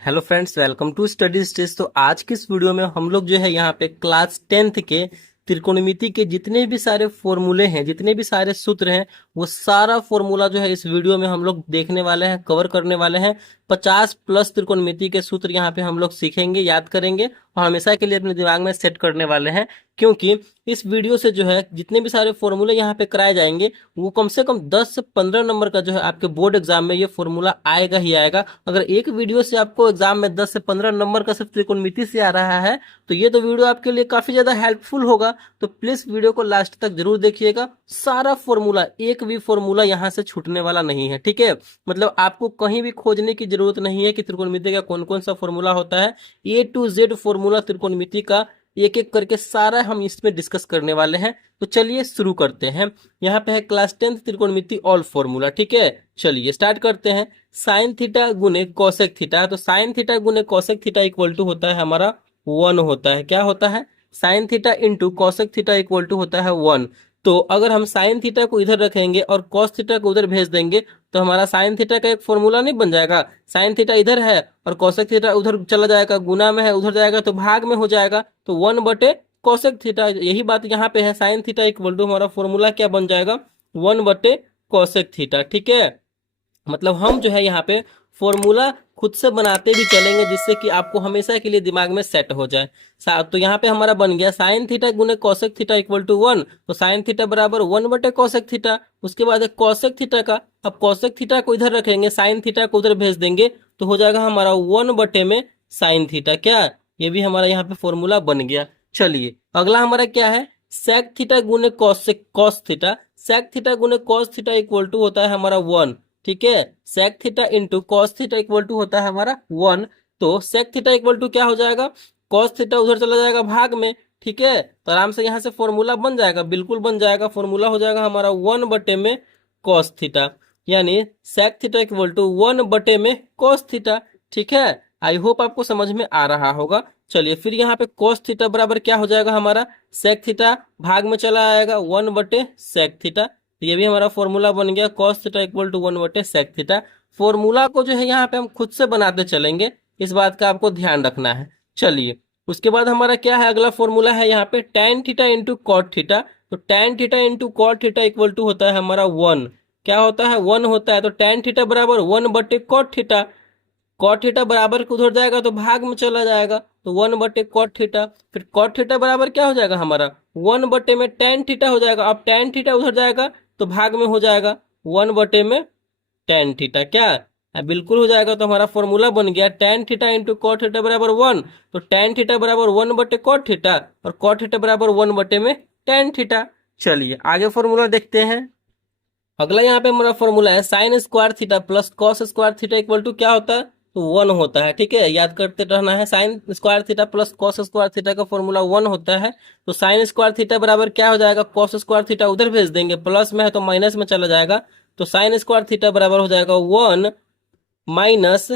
Hello friends, welcome to study stage. तो आज की इस वीडियो में हम लोग जो है यहाँ पे क्लास 10th के त्रिकोणमिति के जितने भी सारे फॉर्मूले हैं, जितने भी सारे सूत्र हैं, वो सारा फॉर्मूला जो है इस वीडियो में हम लोग देखने वाले हैं, कवर करने वाले हैं। 50 प्लस त्रिकोणमिति के सूत्र यहाँ पे हम लोग सीखेंगे, याद करेंगे और हमेशा के लिए अपने दिमाग में सेट करने वाले हैं। क्योंकि इस वीडियो से जो है जितने भी सारे फॉर्मूले यहाँ पे कराए जाएंगे वो कम से कम 10 से 15 नंबर का जो है आपके बोर्ड एग्जाम में ये फॉर्मूला आएगा ही आएगा। अगर एक वीडियो से आपको एग्जाम में 10 से 15 नंबर का सिर्फ त्रिकोणमिति से आ रहा है तो ये तो वीडियो आपके लिए काफी ज्यादा हेल्पफुल होगा। तो प्लीज वीडियो को लास्ट तक जरूर देखिएगा। सारा फॉर्मूला, एक भी फॉर्मूला यहाँ से छूटने वाला नहीं है, ठीक है। मतलब आपको कहीं भी खोजने की जरूरत नहीं है कि त्रिकोणमिति का कौन कौन सा फॉर्मूला होता है। A to Z फॉर्मूला त्रिकोणमिति का एक एक करके सारा हम इसमें डिस्कस करने वाले हैं। तो चलिए शुरू करते हैं। यहाँ पे है क्लास 10th त्रिकोणमिति ऑल फॉर्मूला, ठीक है। चलिए स्टार्ट करते हैं। साइन थीटा गुने कोसेक थीटा, तो साइन थीटा गुने कोसेक थीटा इक्वल टू होता है हमारा 1 होता है। क्या होता है? Sine theta into cosec theta equal to होता है 1। तो अगर हम साइन थीटा को इधर रखेंगे और कॉस थीटा को उधर भेज देंगे तो हमारा साइन थीटा का एक फॉर्मूला नहीं बन जाएगा। साइन थीटा इधर है और कोसेक थीटा उधर चला जाएगा, गुना में है उधर जाएगा तो भाग में हो जाएगा, तो 1 कोसेक थीटा। यही बात यहाँ पे है, साइन थीटा इक्वल टू हमारा फॉर्मूला क्या बन जाएगा? 1/कोसेक थीटा, ठीक है। मतलब हम जो है यहाँ पे फॉर्मूला खुद से बनाते भी चलेंगे जिससे कि आपको हमेशा के लिए दिमाग में सेट हो जाए। तो यहाँ पे हमारा बन गया साइन थीटा गुने कोसेक थीटा इक्वल टू 1, तो साइन थीटा बराबर 1/कोसेक थीटा। उसके बाद है कोसेक थीटा का, अब कोसेक थीटा को इधर रखेंगे, साइन थीटा को उधर भेज देंगे तो हो जाएगा हमारा 1 साइन थीटा। क्या? ये भी हमारा यहाँ पे फॉर्मूला बन गया। चलिए अगला हमारा क्या है? सेक थीटा गुने कॉस थीटा। सेक थीटा गुने कॉस थीटा इक्वल टू होता है हमारा 1, ठीक है। Sec theta into cos theta equal to होता है हमारा 1। तो सेक थीटा इक्वल टू क्या हो जाएगा? कॉस थीटा उधर चला जाएगा भाग में, ठीक है। तो आराम से यहाँ से फॉर्मूला बन जाएगा, बिल्कुल बन जाएगा। फॉर्मूला हो जाएगा हमारा 1/कॉस थीटा, यानी सेक थीटा इक्वल टू 1/कॉस थीटा, ठीक है। आई होप आपको समझ में आ रहा होगा। चलिए फिर यहाँ पे कॉस थीटा बराबर क्या हो जाएगा हमारा? सेक थीटा भाग में चला आएगा 1/सेक थीटा, तो ये भी हमारा फॉर्मूला बन गया कॉस थीटा इक्वल टू 1/सेक थीटा। फॉर्मूला को जो है यहाँ पे हम खुद से बनाते चलेंगे, इस बात का आपको ध्यान रखना है। चलिए उसके बाद हमारा क्या है? अगला फॉर्मूला है यहाँ पे tan theta into cot theta. तो tan theta into cot theta equal to होता है हमारा 1। क्या होता है? 1 होता है। तो tan थीटा बराबर 1/कॉट थीटा। कॉट थीटा बराबर उधर जाएगा तो भाग में चला जाएगा, तो 1/कॉट थीटा। फिर कॉट थीटा बराबर क्या हो जाएगा हमारा? 1/tan थीटा हो जाएगा। अब tan थीटा उधर जाएगा तो भाग में हो जाएगा 1/tan थीटा। क्या? बिल्कुल हो जाएगा। तो हमारा फॉर्मूला बन गया tan theta into cot theta बराबर 1। तो tan थीटा बराबर 1/कॉट थीटा और कॉट थीटा बराबर 1/tan थीटा। चलिए आगे फॉर्मूला देखते हैं। अगला यहाँ पे हमारा फॉर्मूला है sine square theta plus cos square theta equal to क्या होता है? तो 1 होता है, ठीक है। याद करते रहना है, sine square theta plus cos square theta का फॉर्मूला 1 होता है। तो साइन स्क्वायर थीटा बराबर क्या हो जाएगा? कॉस स्क्वायर थीटा उधर भेज देंगे, प्लस में है तो माइनस में चला जाएगा, तो साइन स्क्वायर थीटा बराबर हो जाएगा 1 माइनस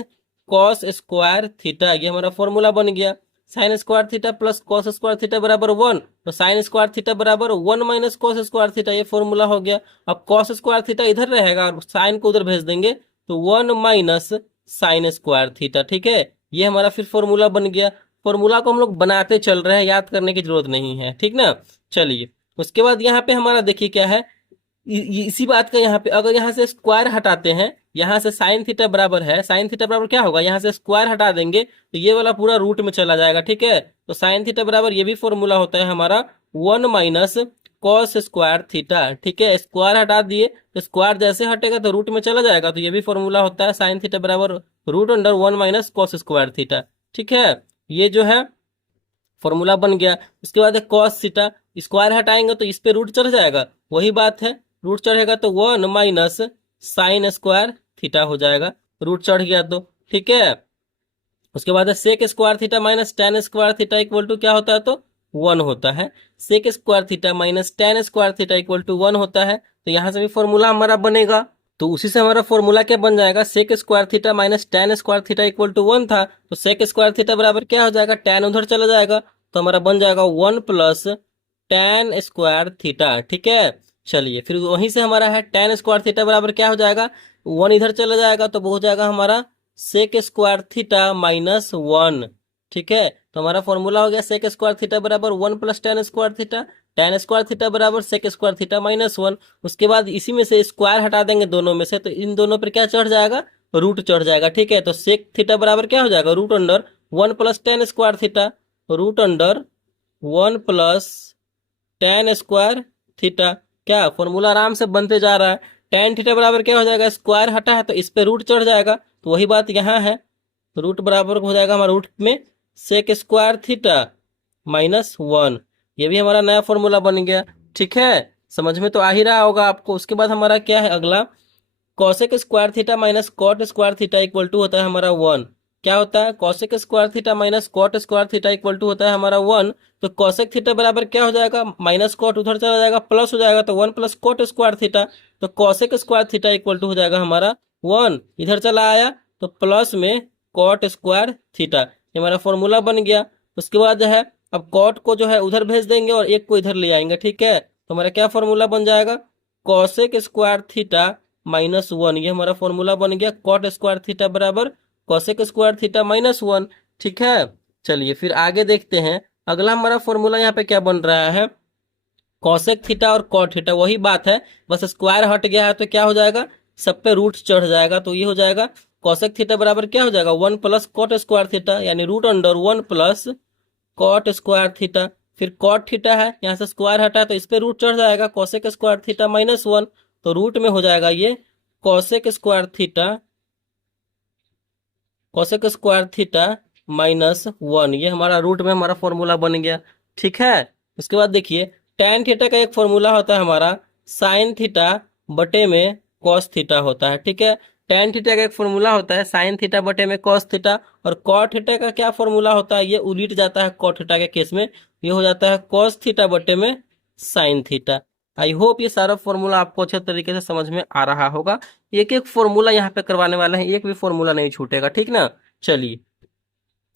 कॉस स्क्वायर थीटा। ये हमारा फॉर्मूला बन गया। Sign square theta plus cos square theta बराबर 1, तो साइन स्क्वायर थीटा बराबर 1 माइनस कॉस स्क्वायर थीटा, ये फॉर्मूला हो गया। अब कॉस स्क्वायर थीटा इधर रहेगा और साइन को उधर भेज देंगे तो 1 माइनस साइन स्क्वायर थीटा, ठीक है। ये हमारा फिर फॉर्मूला बन गया। फॉर्मूला को हम लोग बनाते चल रहे हैं, याद करने की जरूरत नहीं है, ठीक ना। चलिए उसके बाद यहाँ पे हमारा देखिए क्या है, इसी बात का यहाँ पे अगर यहाँ से स्क्वायर हटाते हैं, यहाँ से साइन थीटा बराबर है, साइन थीटा बराबर क्या होगा? यहाँ से स्क्वायर हटा देंगे तो ये वाला पूरा रूट में चला जाएगा, ठीक है। तो साइन थीटा बराबर ये भी फॉर्मूला होता है हमारा 1 माइनस कॉस स्क्वायर थीटा, ठीक है। स्क्वायर हटा दिए तो स्क्वायर जैसे हटेगा तो रूट में चला जाएगा, तो ये भी फॉर्मूला होता है साइन थीटा बराबर √1 माइनस कॉस स्क्वायर थीटा, ठीक है। ये जो है फॉर्मूला बन गया। उसके बाद है कॉस थीटा, स्क्वायर हटाएंगे तो इस पे रूट चढ़ जाएगा, वही बात है, रूट चढ़ेगा तो 1 माइनस साइन स्क्वायर थीटा हो जाएगा, रूट चढ़ गया तो, ठीक है। उसके बाद है sec square theta minus tan square theta equal to क्या होता है? तो 1 होता है। Sec square theta minus tan square theta equal to 1 होता है, तो यहाँ से भी फॉर्मूला हमारा बनेगा। तो उसी से हमारा फॉर्मूला क्या बन जाएगा? Sec square theta minus tan square theta equal to 1 था, तो सेक स्क्वायर थीटा बराबर क्या हो जाएगा? tan उधर चला जाएगा तो हमारा बन जाएगा 1 प्लस tan स्क्वायर थीटा, ठीक है। चलिए फिर वहीं से हमारा है tan स्क्वायर थीटा बराबर क्या हो जाएगा? 1 इधर चला जाएगा तो हो जाएगा हमारा सेक स्क्वायर थीटा माइनस 1। ठीक है, तो हमारा फॉर्मूला हो गया सेक स्क्वायर थीटा बराबर 1 plus tan square theta, ten square theta बराबर सेक स्क्वायर थीटा माइनस 1। उसके बाद इसी में से स्क्वायर हटा देंगे दोनों में से, तो इन दोनों पर क्या चढ़ जाएगा, रूट चढ़ जाएगा। ठीक है, तो सेक थीटा बराबर क्या हो जाएगा, root under 1 plus tan square theta, root under 1 plus tan square theta. क्या फॉर्मूला आराम से बनते जा रहा है। टेन थीटा बराबर क्या हो जाएगा, स्क्वायर हटा है तो इस पे रूट चढ़ जाएगा, तो वही बात यहाँ है, रूट बराबर हो जाएगा हमारा रूट में सेक स्क्वायर थीटा माइनस 1। ये भी हमारा नया फॉर्मूला बन गया। ठीक है, समझ में तो आ ही रहा होगा आपको। उसके बाद हमारा क्या है अगला, cosec square theta minus cot square theta equal to होता है हमारा 1। क्या होता है, cosec square theta minus cot square theta equal to होता है हमारा 1। तो कॉसेक थीटा बराबर क्या हो जाएगा, माइनस कॉट उधर चला जाएगा, प्लस हो जाएगा, तो 1 प्लस कॉट स्क्वायर थीटा। तो cosec square theta equal to हो जाएगा हमारा 1, इधर चला आया तो प्लस में कॉट स्क्वायर थीटा, ये हमारा फॉर्मूला बन गया। उसके बाद जो है अब कॉट को जो है उधर भेज देंगे और एक को इधर ले आएंगे। ठीक है, तो हमारा क्या फॉर्मूला बन जाएगा, कॉसेक स्क्वायर थीटा माइनस 1, ये हमारा फॉर्मूला बन गया कॉट स्क्वायर थीटा बराबर कॉसेक स्क्वायर थीटा माइनस 1। ठीक है, चलिए फिर आगे देखते हैं। अगला हमारा फॉर्मूला यहाँ पे क्या बन रहा है, कॉसेक थीटा और कॉट थीटा वही बात है, बस स्क्वायर हट गया है तो क्या हो जाएगा, सब पे रूट चढ़ जाएगा। तो ये हो जाएगा कॉसेक थीटा बराबर क्या हो जाएगा, 1 प्लस कॉट स्क्वायर थीटा, यानी root under 1 plus cot square theta. फिर कॉट थीटा है, यहाँ से स्क्वायर हटा है तो इस पे रूट चढ़ जाएगा, कॉसेक स्क्वायर थीटा माइनस 1, तो रूट में हो जाएगा ये cosec square theta, cosec square theta minus 1, ये हमारा रूट में हमारा फॉर्मूला बन गया। ठीक है, उसके बाद देखिए टेन थीटा का एक फॉर्मूला होता है हमारा साइन थीटा बटे में कॉस थीटा होता है। ठीक है, टेन थीटा का एक फॉर्मूला होता है साइन थीटा बटे में कॉस थीटा, और कॉट थीटा का क्या फॉर्मूला होता है, ये उलट जाता है कॉट थीटा के केस में, ये हो जाता है कॉस थीटा बटे में साइन थीटा। आई होप ये सारा फॉर्मूला आपको अच्छे तरीके से समझ में आ रहा होगा। एक एक फॉर्मूला यहाँ पे करवाने वाला है, एक भी फॉर्मूला नहीं छूटेगा। ठीक ना, चलिए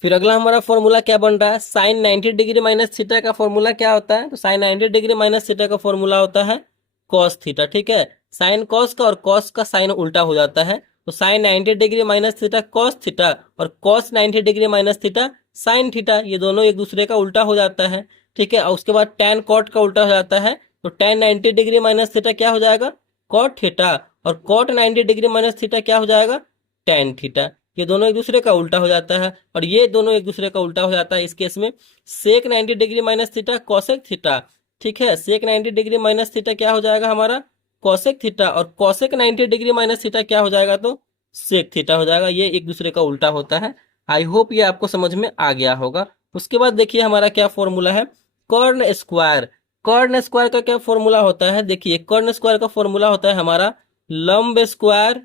फिर अगला हमारा फॉर्मूला क्या बन रहा है, साइन 90 डिग्री माइनस थीटा का फॉर्मूला क्या होता है, तो साइन 90 डिग्री माइनस थीटा का फॉर्मूला होता है कॉस थीटा। ठीक है, साइन कॉस का और कॉस का साइन उल्टा हो जाता है, तो sine 90 degree minus theta cos theta और cos 90 degree minus theta sine theta, ये दोनों एक दूसरे का उल्टा हो जाता है। ठीक है, और उसके बाद टेन कॉट का उल्टा हो जाता है, तो टेन 90 डिग्री माइनस थीटा क्या हो जाएगा, कॉट थीटा, और कॉट 90 डिग्री माइनस थीटा क्या हो जाएगा, टेन थीटा। ये दोनों एक दूसरे का उल्टा हो जाता है, और ये दोनों एक दूसरे का उल्टा हो जाता है इस केस में, सेक 90 degree minus theta cosec theta. ठीक है, सेक 90 डिग्री माइनस थीटा क्या हो जाएगा हमारा कॉसेक थीटा, और कॉसेक 90 डिग्री माइनस थीटा क्या हो जाएगा, तो सेक थीटा हो जाएगा। ये एक दूसरे का उल्टा होता है। आई होप ये आपको समझ में आ गया होगा। उसके बाद देखिए हमारा क्या फॉर्मूला है, कॉर्न स्क्वायर। कॉर्न स्क्वायर का क्या फॉर्मूला होता है, देखिए कॉर्न स्क्वायर का फॉर्मूला होता है हमारा लंब स्क्वायर,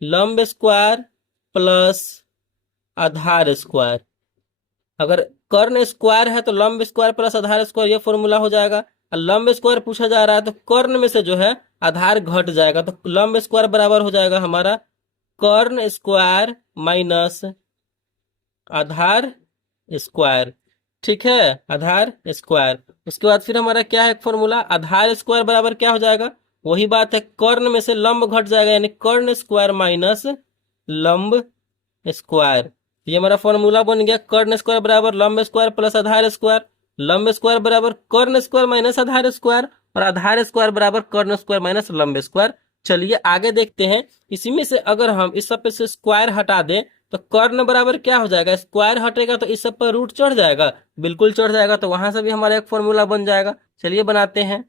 लंब स्क्वायर प्लस आधार स्क्वायर। अगर कर्ण स्क्वायर है तो लंब स्क्वायर प्लस आधार स्क्वायर, ये फॉर्मूला हो जाएगा। और लंब स्क्वायर पूछा जा रहा है तो कर्ण में से जो है आधार घट जाएगा, तो लंब स्क्वायर बराबर हो जाएगा हमारा कर्ण स्क्वायर माइनस आधार स्क्वायर। ठीक है, आधार स्क्वायर। उसके बाद फिर हमारा क्या है फॉर्मूला, आधार स्क्वायर बराबर क्या हो जाएगा, वही बात है कर्ण में से लंब घट जाएगा, यानी कर्ण स्क्वायर माइनस लंब स्क्वायर। ये हमारा फॉर्मूला बन गया कर्ण स्क्वायर बराबर लंब स्क्वायर प्लस आधार स्क्वायर, लंब स्क्वायर बराबर कर्ण स्क्वायर माइनस आधार स्क्वायर, और आधार स्क्वायर बराबर कर्ण स्क्वायर माइनस लंब स्क्वायर। चलिए आगे देखते हैं, इसी में से अगर हम इस सब पे से स्क्वायर हटा दें तो कर्ण बराबर क्या हो जाएगा, स्क्वायर हटेगा तो इस सब पर रूट चढ़ जाएगा, बिल्कुल चढ़ जाएगा, तो वहां से भी हमारा एक फॉर्मूला बन जाएगा। चलिए बनाते हैं।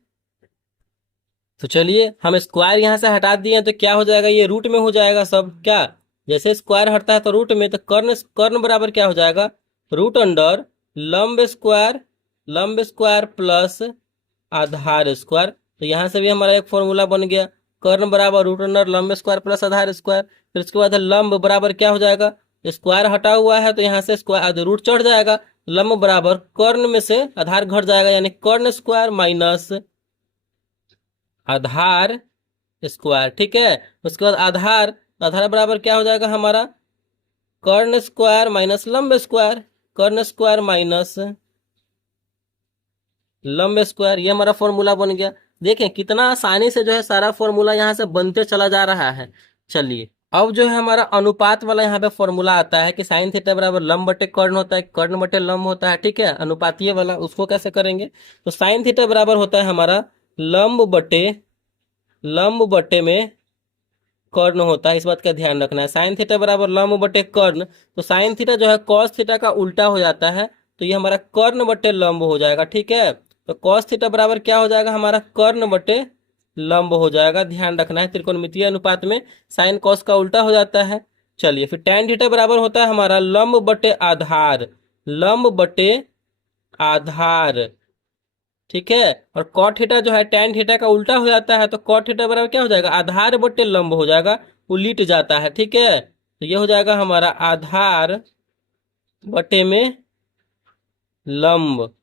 तो चलिए हम स्क्वायर यहाँ से हटा दिए तो क्या हो जाएगा, ये रूट में हो जाएगा सब। क्या, जैसे स्क्वायर हटता है तो रूट में, तो कर्ण कर्ण बराबर क्या हो जाएगा, रूट अंडर लंब स्क्वायर, लंब स्क्वायर प्लस आधार स्क्वायर। तो यहाँ से भी हमारा एक फॉर्मूला बन गया, कर्ण बराबर रूट अंडर लंब स्क्वायर प्लस आधार स्क्वायर। फिर उसके बाद लंब बराबर क्या हो जाएगा, स्क्वायर हटा हुआ है तो यहाँ से स्क्वायर रूट चढ़ जाएगा, लंब बराबर कर्ण में से आधार घट जाएगा, यानी कर्ण स्क्वायर माइनस आधार स्क्वायर। ठीक है, उसके बाद आधार, आधार बराबर क्या हो जाएगा हमारा कर्ण स्क्वायर माइनस लंब स्क्वायर, कर्ण स्क्वायर माइनस लंब स्क्वायर, ये हमारा फॉर्मूला बन गया। देखें कितना आसानी से जो है सारा फॉर्मूला यहाँ से बनते चला जा रहा है। चलिए अब जो है हमारा अनुपात वाला यहाँ पे फॉर्मूला आता है कि साइन थीटा बराबर लंब बटे कर्ण होता है, कर्ण बटे लंब होता है, ठीक है, अनुपातीय वाला। उसको कैसे करेंगे, तो साइन थीटा बराबर होता है हमारा लंब बटे में कर्ण होता है। इस बात का ध्यान रखना है, साइन थीटा बराबर लंब बटे कर्ण। तो साइन थीटा जो है कॉस थीटा का उल्टा हो जाता है, तो ये हमारा कर्ण बटे लंब हो जाएगा, ठीक है। तो कॉस थीटा बराबर क्या हो जाएगा, हमारा कर्ण बटे लंब हो जाएगा। ध्यान रखना है, त्रिकोणमितीय अनुपात में साइन कॉस का उल्टा हो जाता है। चलिए, फिर tan थीटा बराबर होता है हमारा लंब बटे आधार, लंब बटे आधार, ठीक है। और कॉट थीटा जो है tan थीटा का उल्टा हो जाता है, तो कॉट थीटा बराबर क्या हो जाएगा, आधार बटे लंब हो जाएगा, उलट जाता है, ठीक है। तो ये हो जाएगा हमारा आधार बटे में लंब।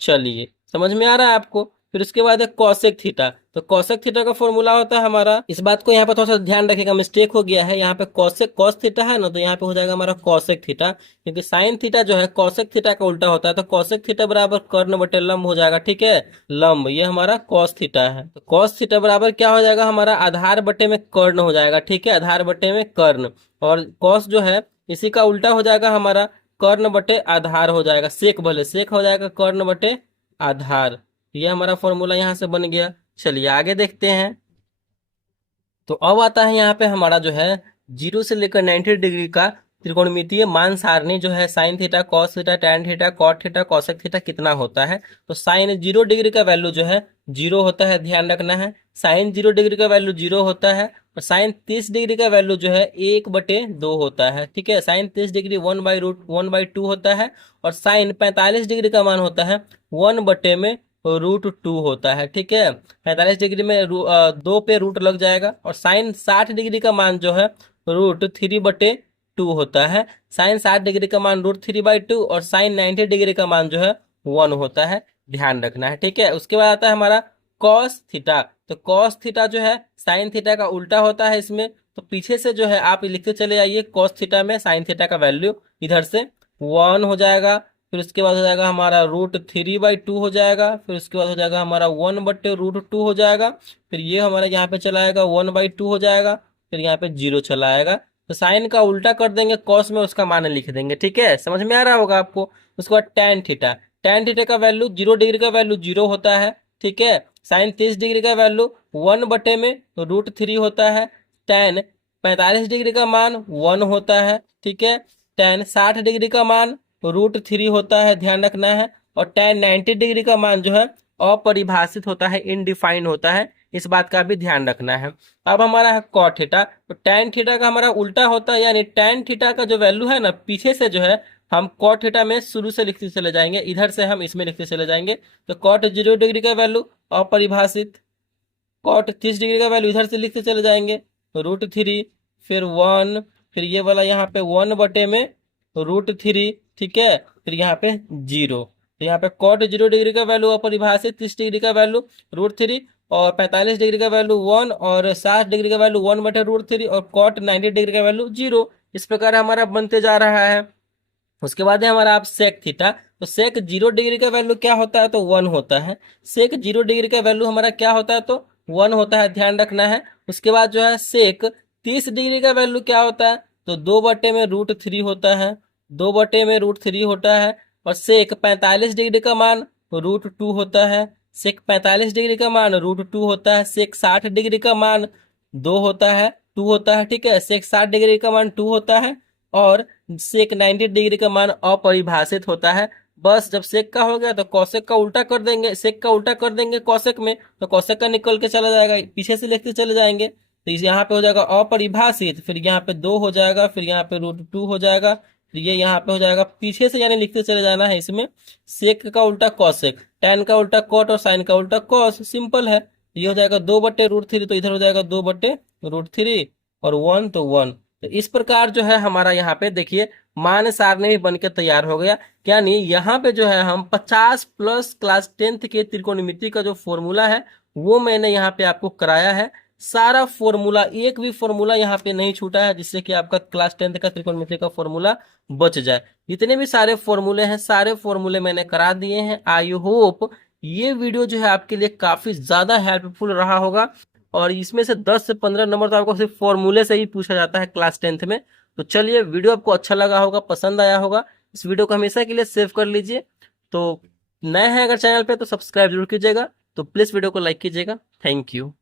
चलिए, समझ में आ रहा है आपको। फिर उसके बाद है कॉसेक थीटा। तो कॉसेक थीटा का फॉर्मूला होता है हमारा, इस बात को यहाँ पे थोड़ा सा ध्यान रखिएगा, मिस्टेक हो गया है, यहाँ पे कॉसेक कॉस थीटा है ना, तो यहाँ पे हो जाएगा हमारा कॉसेक थीटा, क्योंकि साइन थीटा जो है कॉसेक थीटा का उल्टा होता है। तो कॉसेक थीटा बराबर कर्ण बटे लंब हो जाएगा, ठीक है। लंब ये हमारा कॉस थीटा है, तो कॉस थीटा बराबर क्या हो जाएगा, हमारा आधार बटे में कर्ण हो जाएगा, ठीक है, आधार बटे में कर्ण। और कॉस जो है इसी का उल्टा हो जाएगा हमारा कर्ण बटे आधार हो जाएगा, सेक भले सेक हो जाएगा कर्ण बटे आधार। ये हमारा फॉर्मूला यहाँ से बन गया। चलिए आगे देखते हैं। तो अब आता है यहाँ पे हमारा जो है 0 से लेकर 90 डिग्री का त्रिकोणमितीय मान सारणी जो है sine theta cos theta tan theta cot theta cosec theta कितना होता है। तो साइन 0 डिग्री का वैल्यू जो है 0 होता है, ध्यान रखना है। साइन 0 डिग्री का वैल्यू 0 होता है, और साइन 30 डिग्री का वैल्यू जो है 1/2 होता है, ठीक है। साइन 30 डिग्री 1/2 होता है, और साइन 45 डिग्री का मान होता है 1/√2 होता है, ठीक है। 45 डिग्री में 2 पे रूट लग जाएगा। और साइन 60 डिग्री का मान जो है √3/2 होता है। साइन 60 डिग्री का मान √3/2, और साइन 90 डिग्री का मान जो है 1 होता है, ध्यान रखना है, ठीक है। उसके बाद आता है हमारा कॉस थीटा। तो कॉस थीटा जो है साइन थीटा का उल्टा होता है इसमें। तो पीछे से जो है आप लिखते चले जाइए, कॉस थीटा में साइन थीटा का वैल्यू इधर से 1 हो जाएगा। फिर उसके बाद हो जाएगा हमारा √3/2 हो जाएगा। फिर उसके बाद हो जाएगा हमारा 1/√2 हो जाएगा। फिर ये हमारा यहाँ पे चला आएगा 1/2 हो जाएगा। फिर यहाँ पे 0 चला आएगा। तो साइन का उल्टा कर देंगे, कॉस में उसका मान लिख देंगे, ठीक है, समझ में आ रहा होगा आपको। उसके बाद टैन थीटा का वैल्यू 0 डिग्री का वैल्यू 0 होता है, ठीक है। साइन 30 डिग्री का वैल्यू 1/√3 होता है। टैन 45 डिग्री का मान 1 होता है, ठीक है। टैन 60 डिग्री का मान √3 होता है, ध्यान रखना है। और टैन 90 डिग्री का मान जो है अपरिभाषित होता है, इनडिफाइंड होता है, इस बात का भी ध्यान रखना है। अब हमारा है कॉट थीटा। तो टैन थीटा का हमारा उल्टा होता है, यानी टैन थीटा का जो वैल्यू है ना, पीछे से जो है हम कॉट थीटा में शुरू से लिखते चले जाएंगे, इधर से हम इसमें लिखते चले जाएंगे। तो कॉट 0 डिग्री का वैल्यू अपरिभाषित, कॉट 30 डिग्री का वैल्यू इधर से लिखते चले जाएंगे, √3, फिर 1, फिर ये वाला यहाँ पे 1/√3, ठीक है। फिर यहाँ पे 0। तो यहाँ पे कॉट 0 डिग्री का वैल्यू अपरिभाषित, 30 डिग्री का वैल्यू √3, और 45 डिग्री का वैल्यू 1, और 60 डिग्री का वैल्यू 1/√3, और कॉट 90 डिग्री का वैल्यू 0। इस प्रकार हमारा बनते जा रहा है। उसके बाद है हमारा आप सेक थीटा। तो सेक 0 डिग्री का वैल्यू क्या होता है, तो 1 होता है। सेक 0 डिग्री का वैल्यू हमारा क्या होता है, तो 1 होता है, ध्यान रखना है। उसके बाद जो है सेक 30 डिग्री का वैल्यू क्या होता है, तो 2/√3 होता है, 2/√3 होता है। और सेक 45 डिग्री का मान √2 होता है, सेक 45 डिग्री का मान √2 होता है। सेक 60 डिग्री का मान 2 होता है, 2 होता है, ठीक है। सेक 60 डिग्री का मान 2 होता है, और सेक 90 डिग्री का मान अपरिभाषित होता है। बस जब सेक का हो गया तो कौशेक का उल्टा कर देंगे, सेक का उल्टा कर देंगे कौशेक में, तो कौशेक का निकल के चला जाएगा, पीछे से लिखते चले जाएंगे। तो इस यहाँ पे हो जाएगा अपरिभाषित, फिर यहाँ पे 2 हो जाएगा, फिर यहाँ पे √2 हो जाएगा, फिर ये यहाँ पे हो जाएगा, पीछे से यानी लिखते चले जाना है इसमें। सेक का उल्टा कौशेक, टैन का उल्टा कॉट, और साइन का उल्टा कॉस, सिंपल है। ये हो जाएगा 2/√3, तो इधर हो जाएगा 2/√3, और 1 तो 1। तो इस प्रकार जो है हमारा यहाँ पे देखिए मान सारणी भी बनकर तैयार हो गया। यानी यहाँ पे जो है हम 50 प्लस क्लास 10th के त्रिकोणमिति का जो फॉर्मूला है वो मैंने यहाँ पे आपको कराया है। सारा फॉर्मूला, एक भी फॉर्मूला यहाँ पे नहीं छूटा है जिससे कि आपका क्लास 10th का त्रिकोणमिति का फॉर्मूला बच जाए। जितने भी सारे फॉर्मूले हैं सारे फॉर्मूले मैंने करा दिए हैं। आई होप ये वीडियो जो है आपके लिए काफी ज्यादा हेल्पफुल रहा होगा। और इसमें से 10 से 15 नंबर तो आपको सिर्फ फॉर्मूले से ही पूछा जाता है क्लास 10th में। तो चलिए, वीडियो आपको अच्छा लगा होगा, पसंद आया होगा, इस वीडियो को हमेशा के लिए सेव कर लीजिए। तो नए हैं अगर चैनल पे तो सब्सक्राइब जरूर कीजिएगा। तो प्लीज वीडियो को लाइक कीजिएगा। Thank you.